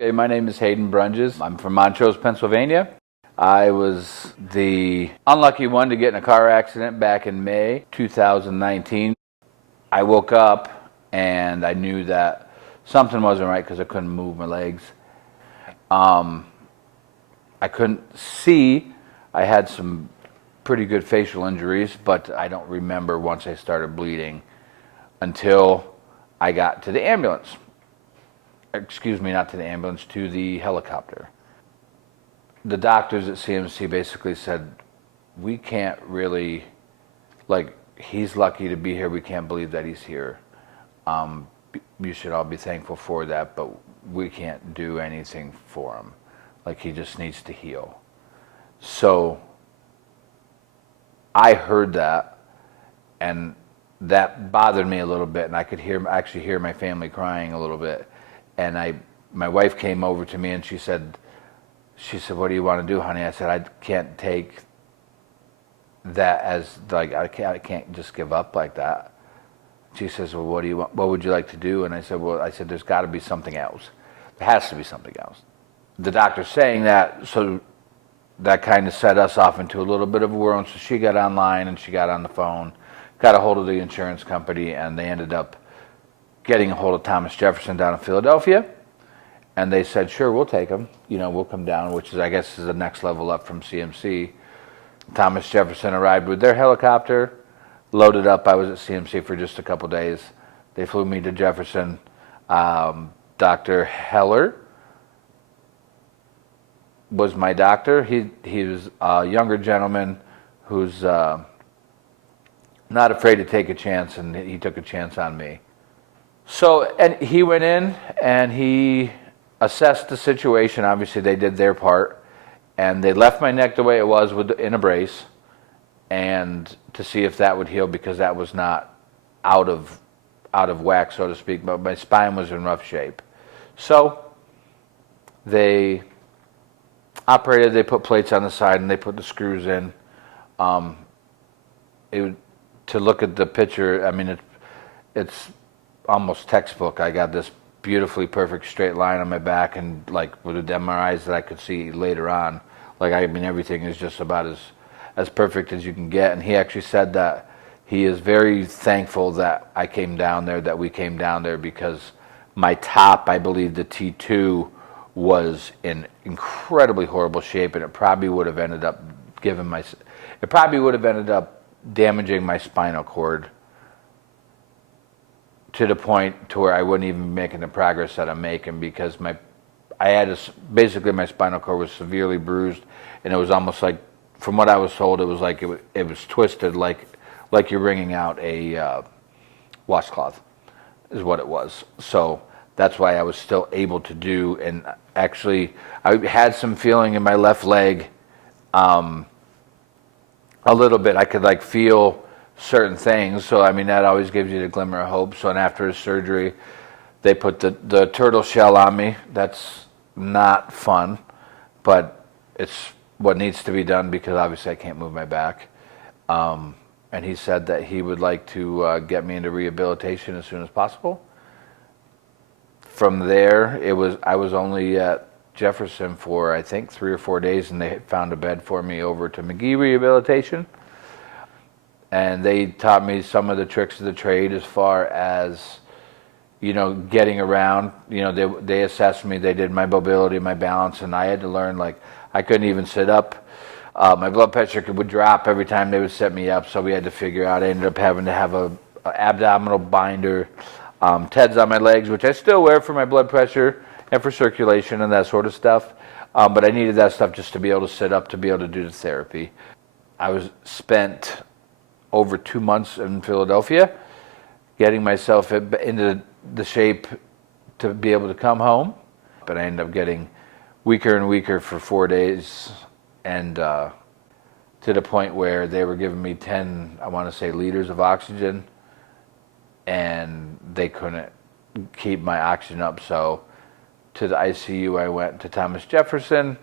Okay, my name is Hayden Brunges. I'm from Montrose, Pennsylvania. I was the unlucky one to get in a car accident back in May 2019. I woke up and I knew that something wasn't right because I couldn't move my legs. I couldn't see. I had some pretty good facial injuries, but I don't remember once I started bleeding until I got to the ambulance. Excuse me, not to the ambulance, to the helicopter. The doctors at CMC basically said, we can't really, he's lucky to be here. We can't believe that he's here. You should all be thankful for that, but we can't do anything for him. He just needs to heal. So I heard that, and that bothered me a little bit, and I could actually hear my family crying a little bit. And my wife came over to me and she said, what do you want to do, honey? I said, I can't take that as I can't just give up like that. She says, well, what do you want? What would you like to do? And I said, there's got to be something else. There has to be something else. The doctor's saying that, so that kind of set us off into a little bit of a whirl. So she got online and she got on the phone, got a hold of the insurance company, and they ended up getting a hold of Thomas Jefferson down in Philadelphia. And they said, sure, we'll take him. We'll come down, which is, I guess, is the next level up from CMC. Thomas Jefferson arrived with their helicopter, loaded up. I was at CMC for just a couple days. They flew me to Jefferson. Dr. Heller was my doctor. He was a younger gentleman who's not afraid to take a chance, and he took a chance on me. So, and he went in and he assessed the situation. Obviously, they did their part, and they left my neck the way it was in a brace, and to see if that would heal, because that was not out of whack, so to speak, but my spine was in rough shape. So they operated, they put plates on the side, and they put the screws in. To look at the picture, I mean, it's almost textbook. I got this beautifully perfect straight line on my back, and with the MRIs that I could see later on, everything is just about as perfect as you can get. And he actually said that he is very thankful that I came down there, that we came down there, because my top, I believe the T2, was in incredibly horrible shape, and it probably would have ended up damaging my spinal cord to the point to where I wouldn't even be making the progress that I'm making, because basically my spinal cord was severely bruised, and it was almost like, from what I was told, it was like it was twisted like you're wringing out a washcloth, is what it was. So that's why I was still able to do, and actually I had some feeling in my left leg, a little bit. I could feel certain things, so I mean that always gives you the glimmer of hope. So, and after his surgery, they put the turtle shell on me. That's not fun, but it's what needs to be done, because obviously I can't move my back. And he said that he would like to get me into rehabilitation as soon as possible. From there, I was only at Jefferson for, I think, 3 or 4 days, and they found a bed for me over to McGee Rehabilitation. And they taught me some of the tricks of the trade as far as, getting around. They assessed me. They did my mobility, my balance, and I had to learn, I couldn't even sit up. My blood pressure would drop every time they would set me up, so we had to figure out. I ended up having to have a abdominal binder, TEDs on my legs, which I still wear for my blood pressure and for circulation and that sort of stuff. But I needed that stuff just to be able to sit up, to be able to do the therapy. I spent over 2 months in Philadelphia getting myself into the shape to be able to come home. But I ended up getting weaker and weaker for 4 days, and to the point where they were giving me 10, I want to say, liters of oxygen, and they couldn't keep my oxygen up. So to the ICU I went to Thomas Jefferson.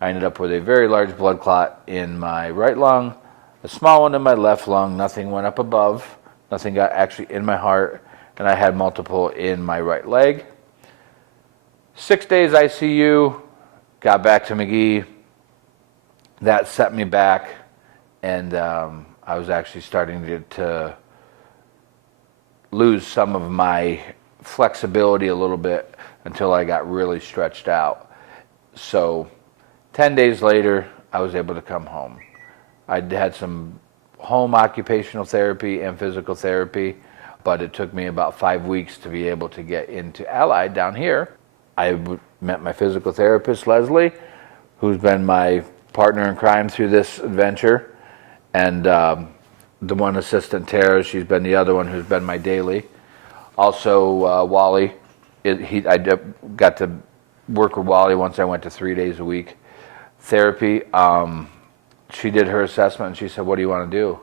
I ended up with a very large blood clot in my right lung, a small one in my left lung. Nothing went up above, nothing got actually in my heart, and I had multiple in my right leg. 6 days ICU, got back to McGee. That set me back, and I was actually starting to lose some of my flexibility a little bit until I got really stretched out. So 10 days later, I was able to come home. I had some home occupational therapy and physical therapy, but it took me about 5 weeks to be able to get into Allied down here. I met my physical therapist, Leslie, who's been my partner in crime through this adventure, and the one assistant, Tara, she's been the other one who's been my daily. Also, Wally, I got to work with Wally once I went to 3 days a week therapy. She did her assessment and she said, "What do you want to do?"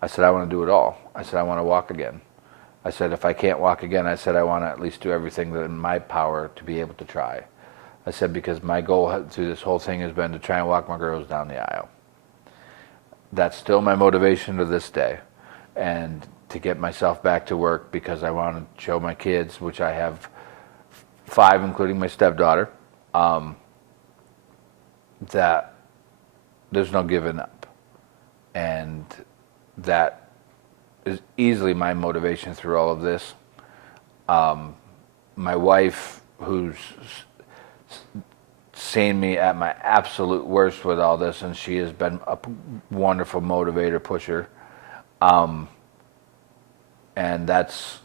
I said, "I want to do it all." I said, "I want to walk again." I said, "If I can't walk again," I said, "I want to at least do everything that in my power to be able to try." I said, because my goal through this whole thing has been to try and walk my girls down the aisle. That's still my motivation to this day, and to get myself back to work because I want to show my kids, which I have 5, including my stepdaughter, that there's no giving up. And that is easily my motivation through all of this. My wife, who's seen me at my absolute worst with all this, and she has been a wonderful motivator, pusher. And that's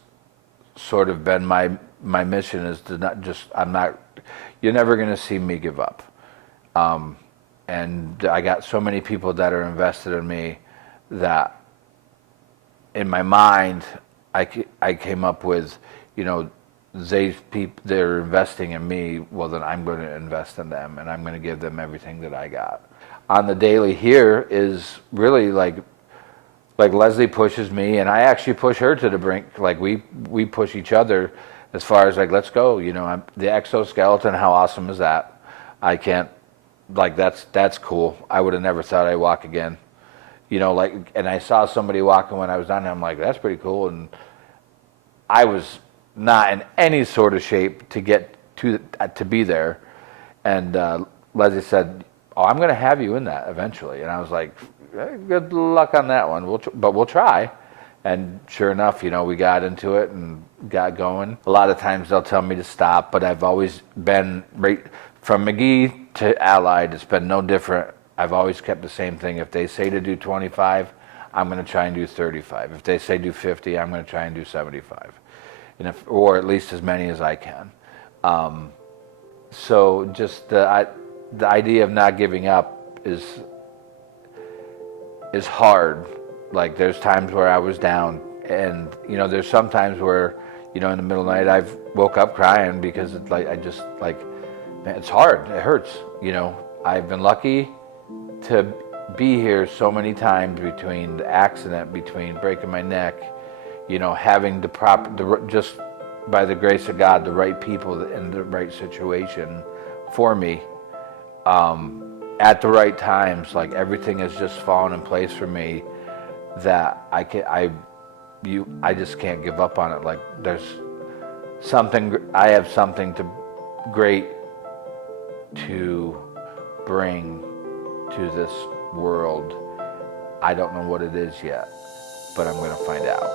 sort of been my mission, is to not just, you're never going to see me give up. And I got so many people that are invested in me that in my mind, I came up with, they're investing in me, well then I'm going to invest in them, and I'm going to give them everything that I got. On the daily here is really like Leslie pushes me, and I actually push her to the brink. Like we push each other as far as like, let's go. The exoskeleton, how awesome is that? I can't, that's cool. I would have never thought I'd walk again. And I saw somebody walking when I was down there. I'm like, that's pretty cool. And I was not in any sort of shape to get to be there. And Leslie said, "Oh, I'm going to have you in that eventually." And I was like, good luck on that one. But we'll try. And sure enough, we got into it and got going. A lot of times they'll tell me to stop, but I've always been right from McGee to Allied. It's been no different. I've always kept the same thing. If they say to do 25, I'm going to try and do 35. If they say do 50, I'm going to try and do 75. Or at least as many as I can. So just the idea of not giving up is hard. Like there's times where I was down, and there's some times where in the middle of the night I've woke up crying because it's like man, it's hard. It hurts. I've been lucky to be here so many times, between the accident, between breaking my neck, having just by the grace of God, the right people in the right situation for me, at the right times. Like everything has just fallen in place for me, that I just can't give up on it. Like I have something great to bring to this world. I don't know what it is yet, but I'm going to find out.